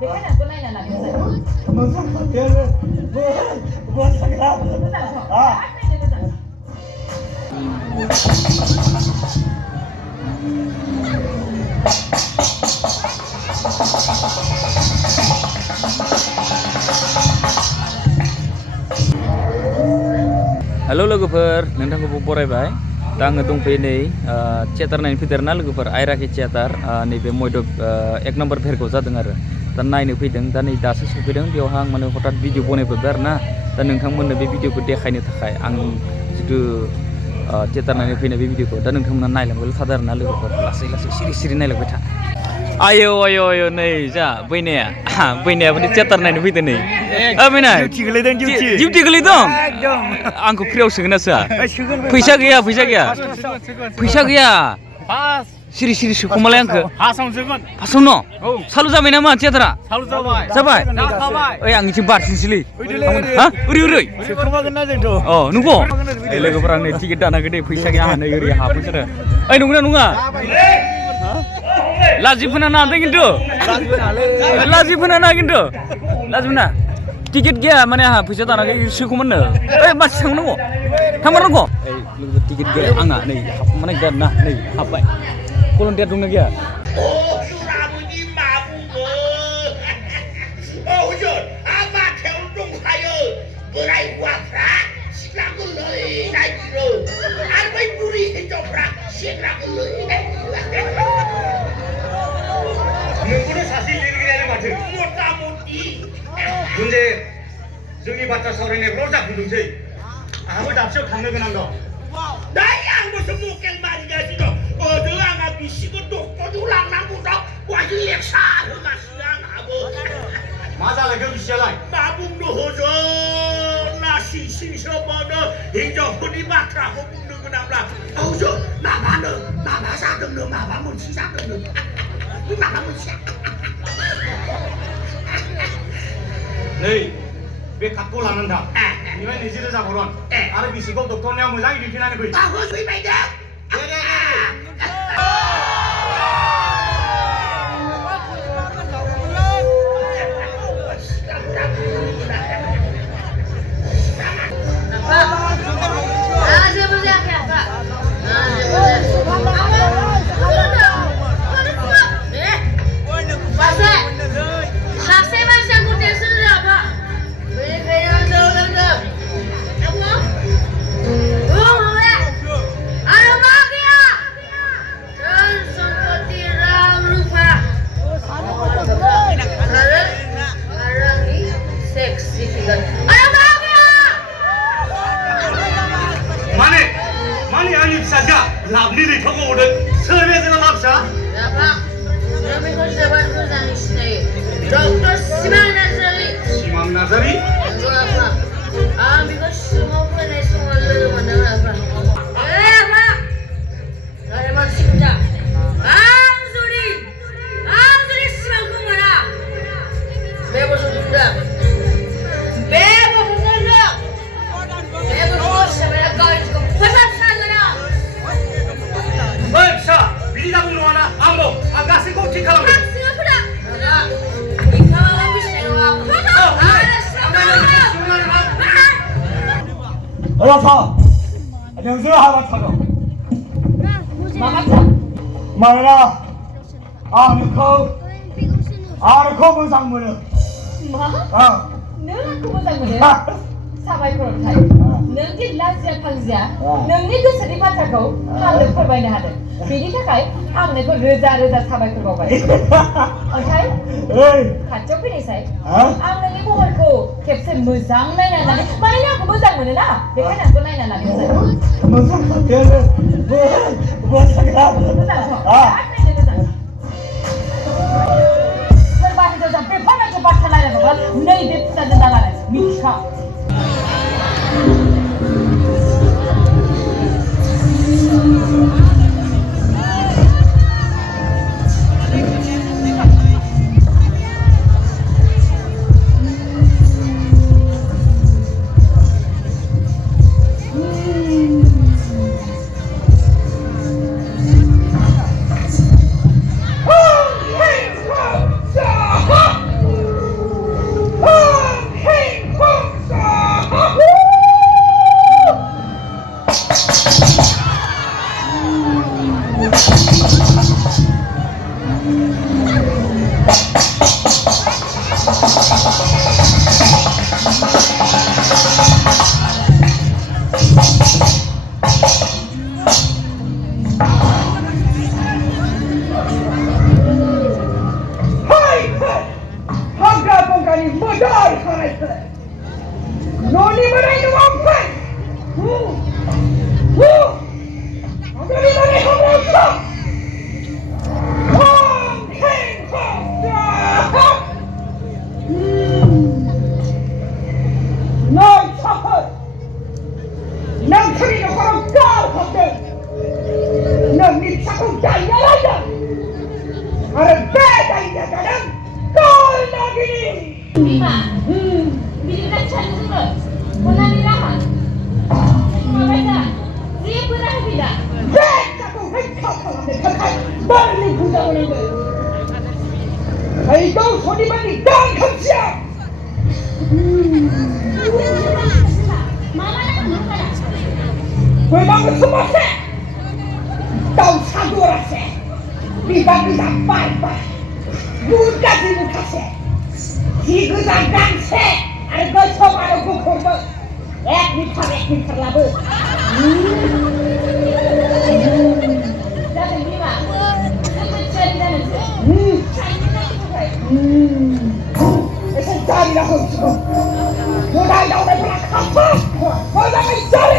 बेखायनो आंखौ नायना लादों मोजां Halo logoper, nontonku berabai. Tangga dongpe ini theater nain fitur na logoper airakhi theater nebe moidok ek number verko za dengar. Dan nain fideng dan ini dasar supideng dia orang mana hotat video bone beber na dan nengkang mana be video ko dekai ni takai ang situ theater nain fina be video ko dan nengkang mana naik lang sadar na logoper lasai siri naik lang beta. Ayo nih, ja, bini apa nih theater nain fitur nih. Apa nih? Duty kali dong. Angku priau segera sah. Pisa gaya. Pas. Siri kumalai angku. Pasang segun. Pasang no. Salu zaman nama theater. Salu zaman. Sabai. Sabai. Yang ini bar sini. Hah? Uri. Sekolah kena jengto. Oh, nunggu. Lagu perang nih tiket dana gede pisa gaya hana yuri hapu sana. Nunggu. Lazim pernah nanti gitu. Lazim pernah. Tiket gaya mana ha pisa tanah ke suku mana? Masih sang nunggu. Kamar nunggu. Tiket gaya angga nih. Mana gaya nah nih apa? Kulon dia dong gaya. Oh, suramuji mabu. Oh, Jon, apa kau dong kayo? Berai wafra, silaku loi naik kilo. Arbai puri hijau pra, silaku loi naik kilo. Nunggu sasil diri kita macam muti. Kunci, जोंनि बाथ्रा सावरायनायफ्राव जाफुंदोंसै आंबो दाबसेयाव थांनो गोनां दं दायो आंबोसो मकेल मारिगासिनो दं ओजों आंहा बिसिखौ डक्टरजों लांनांगौ दं बहाय लेक्सा होगासिनो आंहाबो मा जालायखो बिसियालाय मा बुंनो हजों लासि सिंसो मोनो हिनजावफोरनि बाथ्राखौ बुंनो गोनांब्ला हजों माबा जादोंनो माबा मोनसे जादोंनो माबा मोनसे नै बे काटखौ लानानै थां बेनिफ्राय 20,000 हरगोन आरो बिसिखौ डक्टरनियाव मोजाङै दिन्थिनानै फै आंखौ सैबाय दे लाबनि दैथावखौ हरदों सोर बे जोंना लाबसा Bapak, kami kau sebat perusahaan sini. Dokter Simang Nazari. Enggak apa. Kami kau semua pernah semua lalu mana apa? Apa? Ada masih kita. Anzuri Simang kumara. Bebo sudah. Bebo sebenarnya kau itu pasal sana. Baiksa, bila kamu mana, ambo, agak singkong cikal. 알아서 안녕하세요 하라타로 말라 아르코 무상문은 너랑 모상문이야? 사바이코로 타이. नोंनि लाजिया फांजिया नोंनि गोसोनि बाथ्राखौ आंनो फोरमायनो हादों बेनि थाखाय आं नोंखौ रोजा साबायखर बावबाय ओमफ्राय खाथियाव फैनायसाय आं नोंनि महरखौ खेबसे मोजां नायना लादों माने आंखौ मोजां मोनो ना बेखायनो आंखौ नायना लादों सोरबा हिनजावजों बेफोरबायदि बाथ्रा रायलायबाबो नैबे फिसाजों दालाय मिथिखा nâng khi nó có cao thật được nâng đi sắc không chạy ra lấy được ở đây bê chạy ra cả đấng coi nó đi Bima, bikin kan juga. Mana ni lah? Baiklah, dia pernah tidak. bê chắc không thích không làm để thật hay bao nhiêu khu dân này rồi thầy đâu số đi bán đi đang không sao Mama nak makan. 왜 방금 숨었어? 또 사고라세 리방이다 빠이빠이 눈까지 못하세 지그장 강세 알고 서바르고 고르고 액미터 라브 Jangan Bima, kita cari jalan tu. 무슨 짤이라고 지금 너나 나오면 그냥 갚아 너나 짤이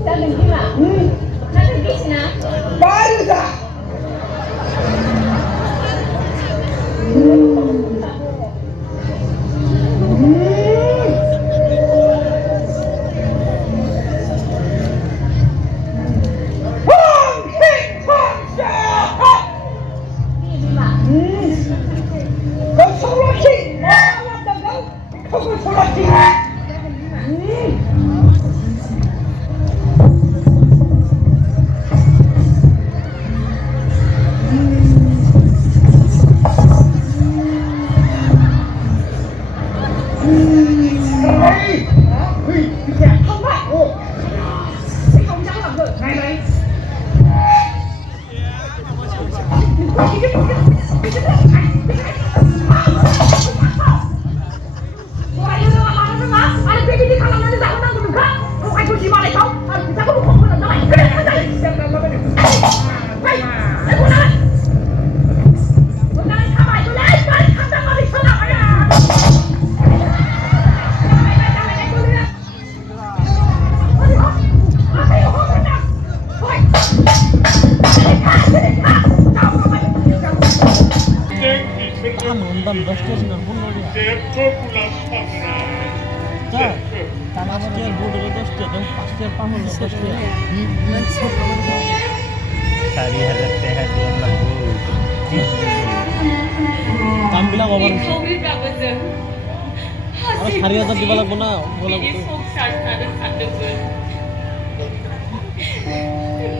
Jangan Bima. Nak pergi sana? 빠르다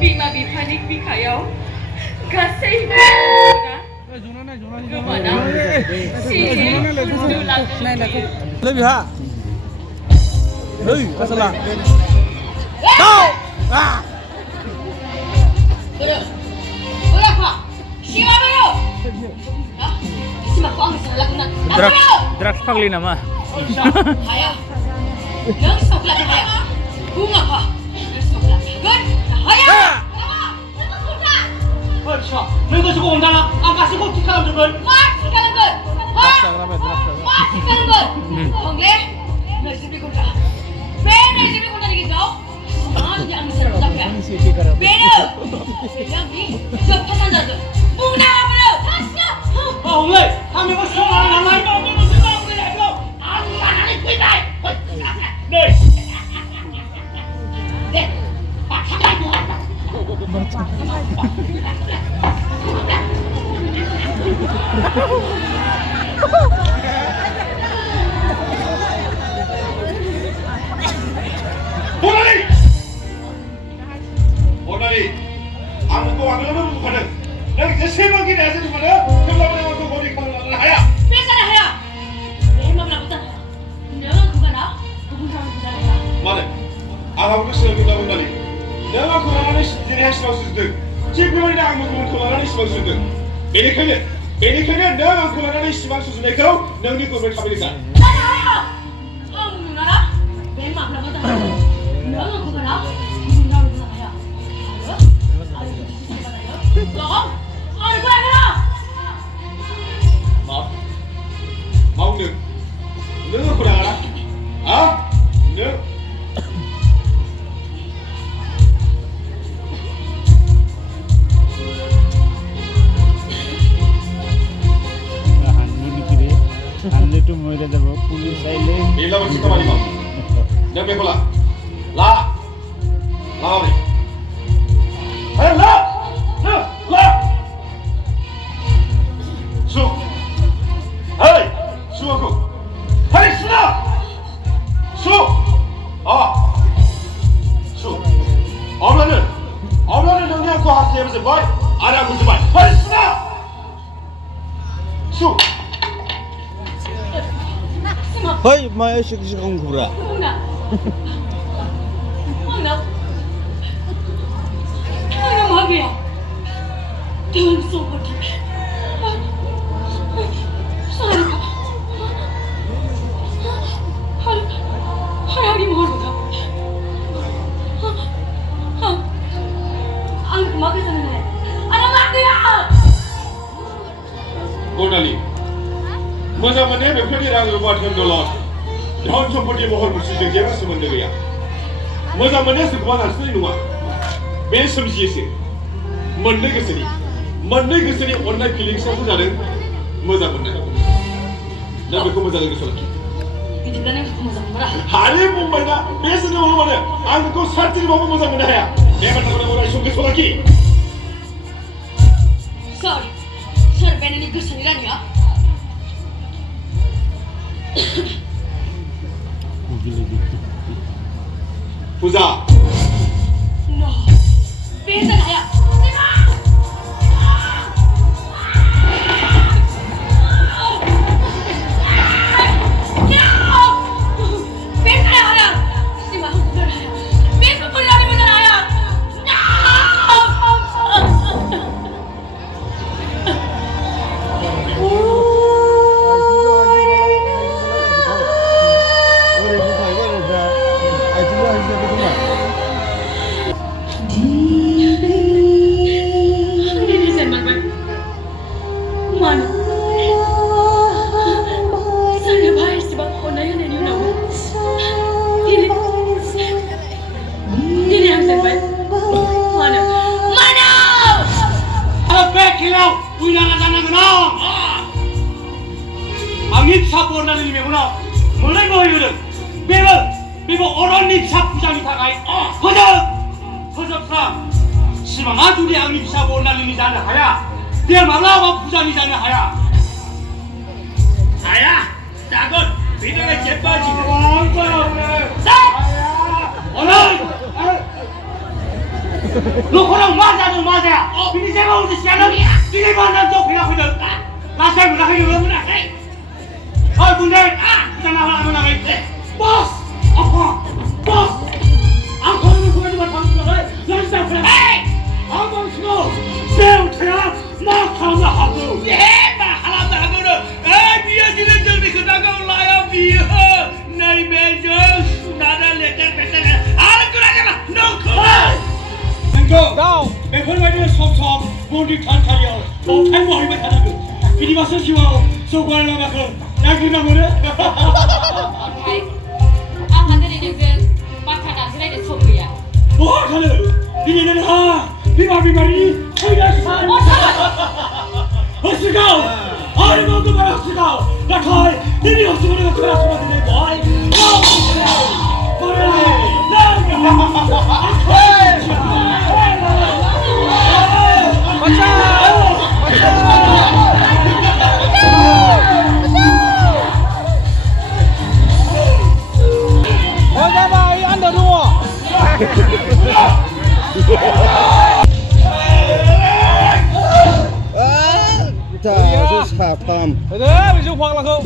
Bima bipanik bikayaw kasi gimana sih lebih ha hei masalah tahu berapa siapa lo siapa kau misalnya lakukan drag pagli nama ayah yang sebelah ayah bunga apa yang sebelah good ayah 그렇죠. 너희가 쓰고 온다나 안 가시고 기카람 좀 걸. 마시카는 걸. 마시카는 걸. 형님, 너 집에 공자. 왜 집에 공자 얘기죠? 아, 이제 안 믿으러 잡혀. 왜요? 여기 저 파산자들 묵나무로 다시요. 아 오늘 다음에 뭐 수업 안 하나 이거 어디 무슨 나오는 거야 이거? 아무도 안 하는 거야. 네. 네. 마찬가지야. 보다리 아무도 왕으로는 못하는 내가 이제 세 번이 내서 좀 하나 그러면 와서 거기 가는 하야 빼잖아 하야. 내 맘이랑 못하나. 너는 그거나 누구 사람 기다려라. 말해 안 하고 있으면 그러다 보다리 सिमां सुजुदों थिग बेबायदिनो आंबो गुबुनखौ लानानै सिमां सुजुदों बेनिखायनो नों आंखौ लानानै सिमां सुजुनायखौ नोंनि गुबै थाबैनो गार आं नुनारा बे माब्लाबा जाया नों आंखौ गारा गुबुन रावजों जाया आरो मावनो नों आंखौ नागारा नों Anda tu mau dah dapat polis silent. Bila masih kembali bang, jangan bekola, la, ni, hey la, su, hey, su aku, hey sila, su, su, awalnya nanya aku hasil apa sebab, ada aku sebab, hey sila, su. Hei, mai sekarang gura. Mana? Mana magia? Jangan sobat. Hari malu tak? Ang magia sana. Anak magia. Godali. मोजां मोननाया बेफोरनि रां रुपा धोन दौलत धन सम्पति महर मुस्रिजों जेबो सोमोन्दो गैया मोजां मोननाया सोरखौबा नारसिननाय नङा बे सोमजियोसो मोननै गोसोनि अननाय फिलिंसआसो जादों मोजां मोननाय नों बेखौ मोजाङै गोसोआव लाखि बिदिब्ला नों बेखौ मोजां मोनबाय हाले बुंबाय ना बे सोदोबाव माने आं बेखौ सार्टिनिबाबो मोजां मोननो हाया बे बाथ्राखौ अराय सम गोसोआव लाखि सोर बे नोंनि गोसोनि रानिया Puja. No. Beza ya. आंनि फिसा बरनालिनि मेगनाव मोननाय बोहैबोदों बेबो अरननि फिसा फुजानि थाखाय फोजोबस्रां सिमाङा जुदि आंनि फिसा बरनालिनि जानो हाया बे माब्लाबा फुजानि जानो हाया जागोन बेनि थाखाय जेबो न'खराव मा जादों मा जाया बिनि जेबो उदिसियानो दिनै बारनानै ज' फैना फैदों लासै मोनाखै नोङो मोनाखै Oi bunda, jangan lama-lama lagi. Bos, apa? Bos, aku ini bukan cuma tamu lagi. Jangan sampai. Hey, abang semua, bel thea, makan aku. Makan aku tu. Dia jadi jadi kedagang layar dia. Naibai jauh, nada lekat pesan. Alat kerja apa? Nongkrong. Nongkrong. Betul betul sob, bodi kaya. Oh, kamu hari macam apa? Ini masa siapa? Soal apa kau? Yakin kamu ni? Hai, ahanda ni dengan baca dan saya ni sob dia. Oh, kalau ini ni bimari, saya sah. Hospital, hari mau tu mana hospital? Nak kau, ini hospital ni keras banget ni, boy. Pam. Ada, bisa puang lah kau.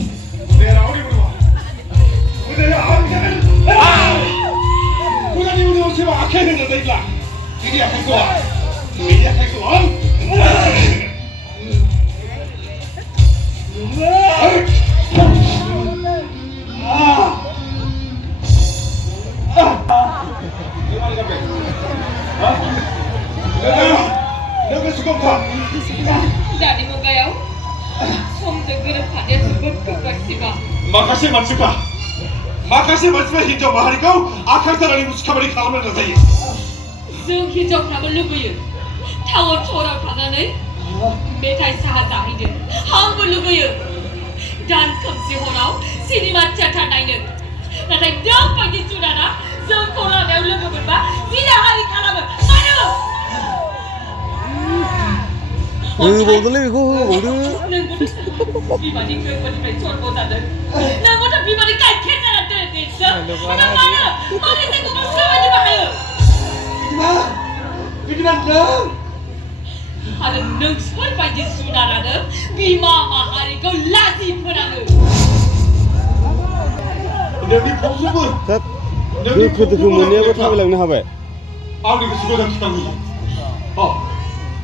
Bukan ni udah siapa akhirnya dah iklah. Ini apa kau? 너가 죽었다. Dari mugayaw, somjong goरोबफानाया जोबोद गोब्राबसिबा. माखासे मानसिफ्रा हिनजाव माहारिखौ आखाइ थानानै मुसु खामानि खालामनो नाजायो। जों हिनजावफ्राबो लुबैयो टाउन सहराव थांनानै मेथाइ साहा जाहैनो। आंबो लुबैयो दान खोमसि हराव सिनेमा थियेटार नायनो। नाथाय नों बायदि जुनारा जोंखौ लामायाव लोगो मोनबा जिनाहारि खालामो। मानो? होबावदोलै बेखौ होबावदो नोंबोथ' बिमानि गोरबोनिफ्राय जन्म जादों। नोंबोथ' बिमानि गाइखेर जानानै देरदों। मानो जोंखौ खामानि बाहायो? बिदिबा नों आरो नोंसोर बायदि जुनारानो बिमा माहारिखौ लाजि फोनाङो। नोंनि फंजोबो दोखो दोखो मोननायाबो थाबायलांनो हाबाय आंनि गोसोखौ जाखिखांहोयो।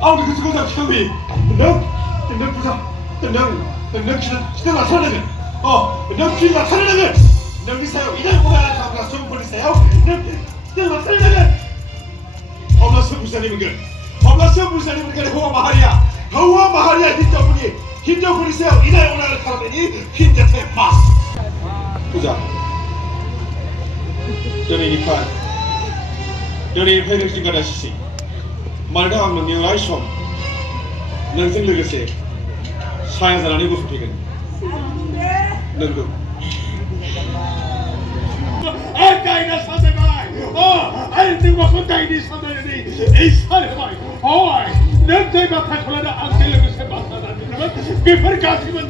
आंनि गोसोखौ जाखिखांहोयो। नों बुजा नों खिनो लाथारनांगोन। नों खिनो लाथारनांगोन। नोंनि सायाव इनाय अनाय खालामग्रा सुबुंफोरनि सायाव नों खिनो लाथारनांगोन। अब्लासो बुजायनो मोनगोन। हौवा माहारिया हिनजावफोरनि सायाव इनाय अनाय खालामनायनि फिनजाथाय मा? बुजा दिनैनिफ्राय नों जिंगा दासिसै। मानोना आं नोंनि अराय सम नोंजों लोगोसे साया जानानै गसंफैगोन। नोंगौ दायना साजायबाय। आरो नों माखौ दायनि साजायनानै इसार होबाय। नों जाय बाथ्राखौ लाना आंजों लोगोसे बाथ्रा रायज्लायदोंमोन बेफोर गाज्रिमोन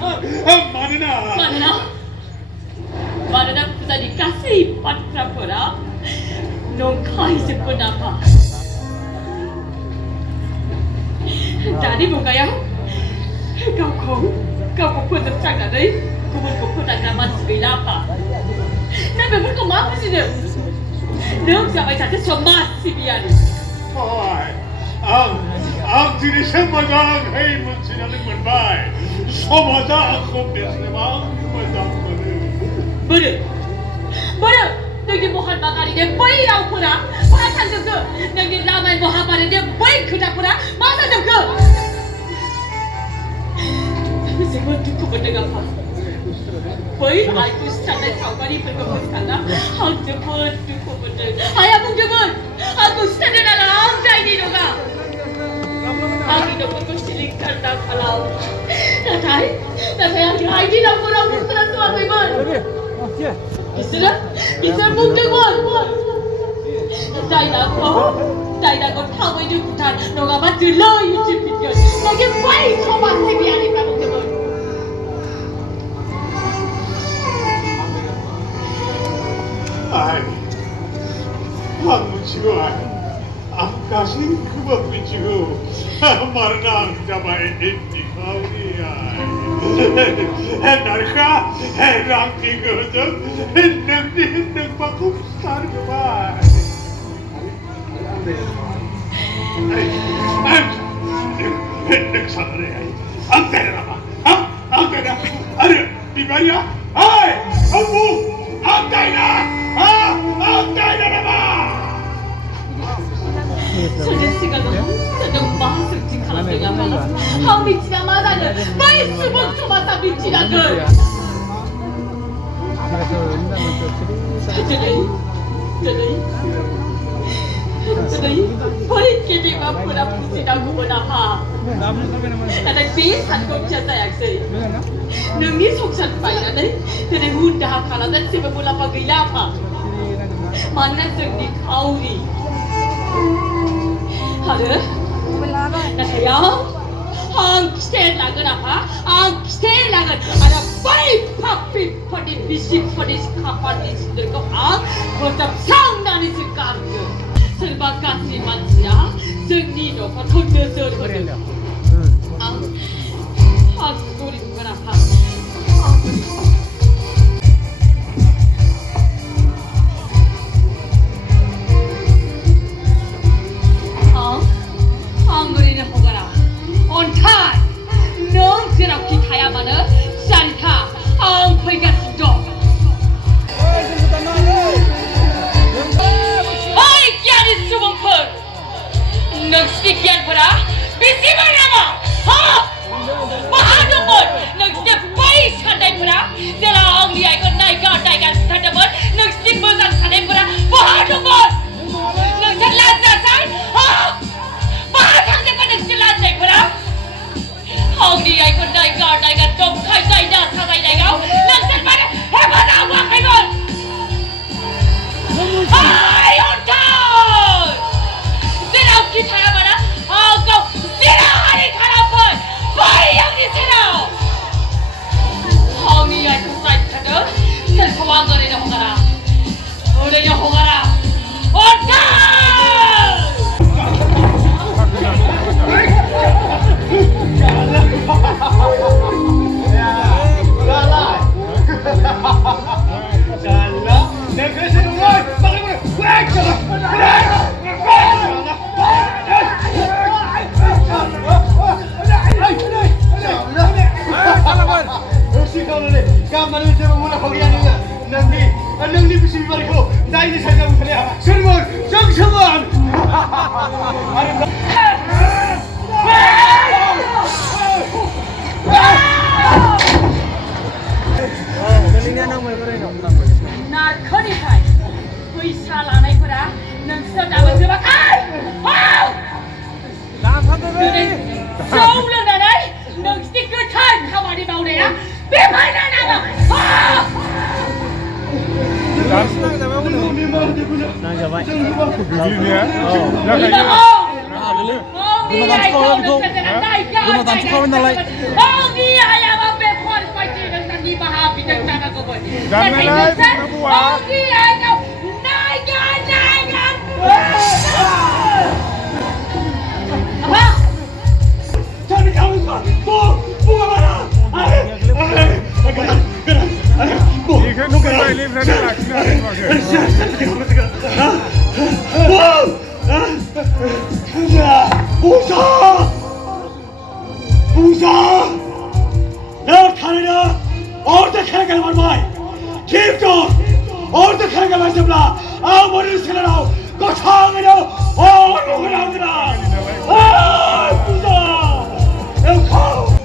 थार। मानोना फुजानि गासै बाथ्राफोरा नंखायजोबमोन आफा। दानि मुगायाव गावखौ फोजोबस्रांनानै गुबुनखौ फोथांग्रा मानसि गैला आफा। नों बेफोरखौ मा बुजिनो? नों जाबाय सासे समाज सिबियारि। आं दिनैसो मोजाङै मोनथिनानै मोनबाय समाजा आंखौ बेसेबां मोजां मोनो। नोंनि महात्मा गान्धीनि बै रावफोरा मा थांजोबखो? नोंनि रामायण महाभारतनि बै खोथाफोरा मा जाजोबखो? जोबोद दुखु मोनदों आफा। बै आइखौ सिथारनाय सावगारिफोरखौ गोसोखांना आं जोबोद दुखु मोनदों। आइया बुंदोंमोन आंखौ सिथारनो नाङा, आं दायनि नङा। आंनि न'खरखौ सिलिंखार दा खालाम। नाथाय आंनि आइनि रावखौ रावबो खोनासङाखैमोन। बिसोर बुंदोंमोन दायनाखौ थाबैनो बुथार नङाबा जोलै उथिफिनगोन। नोंनि बै समाज सिबियारिफ्रा बुंदोंमोन। आं मिथिगौ आं गासैखौबो मिथिगौ। मानोना आं जाबाय निखावरि नारखा रांनि गोहोजों नोंनि नोंमाखौ बुथारबाय। नों साननानै आं दायना नामा? आं दायना आरो बिमारिया आं दायना नामा? सोरनि सिगाङाव सोरजों मा सोंथि खालामदों आफा? आं मिथिना मा जानो? बै सुबुं समाजा मिथिनांगोन। दिनै बै गेदेमाफोरा बुजिनांगौमोन आफा। नाथाय बे सानथौथिया जायाखिसै। नोंनि संसार बायनानै दिनै उन दाहा खालामनानै जेबो मुलाम्फा गैला आफा। मानोना जोंनि खावरि आरो नाथाय आं खिथेर लागोन आफा। आं खिथेर लागोन आरो बै पापिफोरनि बिसिफोरनि खाफालनि सिन्दुरखौ आं फोजोबस्रांनानैसो गारगोन। सोरबा गाज्रि मानसिया जोंनि न'खरखौ नोजोर होदों। आं गरिबमोन आफा। नोंसिनि गियानफोरा बेसेबां नामा बहा दंमोन नोंसिनि बै साननायफोरा जेला आंनि आइखौ नायगान सिथारदोंमोन नोंसिनि मोजां साननायफोरा बहा दंमोन नोंसोर लाजासै बहा थांदोंमोन नोंसिनि लाजायफोरा आंनि आइखौ नायगान दंखाय जायना साजायनायाव नोंसोर मानो हेफाजाब होआखैमोन अन्थाइ जेरावखि थाया मानो आंखौ जेरावहाय खालामफोर बै आंनि सेराव आंनि आइखौ सायख'दों सोरखौ आं ओरैनो हगारा नोंनि बिसि बिबारखौ दायनि सायाव बुथारनाया सोरमोन जोंसोमोन नारखोनिफ्राय फैसा लानायफोरा नोंसोर दाबो जोबाखै दिनै जौ लोंनानै नोंसिनि गोथार खामानि मावनाया बेफोरनो नामा नांजाबाय नालाय आंनि आइयाबो बेफोरबायदि नोंथांनि निमाहा बिदों जानांगौमोन आंनि आइखौ नायगान Jangan kamu buka mana? Busa! Now Canada, all the Kangal one by. Keep going! All the Kangal one sebelah. I'm going to sell it out. Go tang it out. Oh, look at that! Ah, Busa! Now come!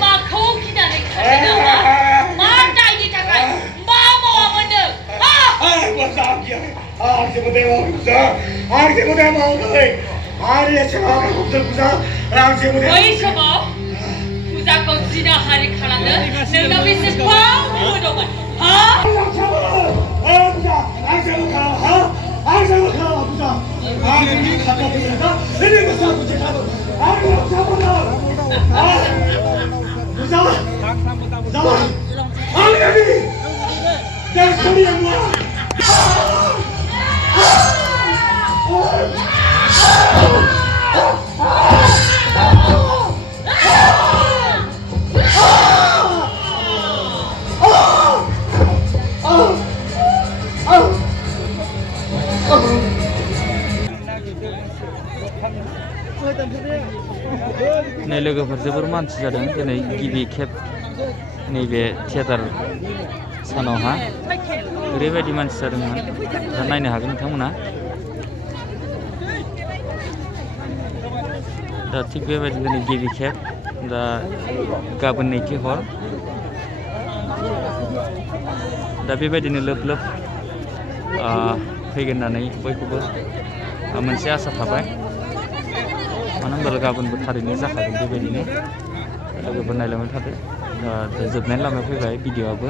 माखौ गिनानै खारदों नामा मा दायनि थाखाय मा मावामोननो आं जेबो दा मावाखै आं एसेबां बुजा आं जेबो बै समाव फुजाखौ जिनाहारि खालामनो नोंनाव बेसेबां गोहो दंमोन हा नै लोगोफोर जोबोर मानसि जादों दिनै गिबि खेब नैबे थियेटार सानावहा ओरैबायदि मानसि जादोंमोन दा नायनो हागोन नोंथांमोना दा थिग बेबायदिनो दिनै गिबि खेब दा गाबोन नैथि हर दा बेबायदिनो लोब लोब फैगोन होननानै बयखौबो मोनसे आसा थाबाय मानो होनब्ला गाबोनबो थारैनो जाखागोन बेबायदिनो लोगोफोर नायलांबाय थादो दा जोबनायनि लामायाव फैबाय भिडिअ'आबो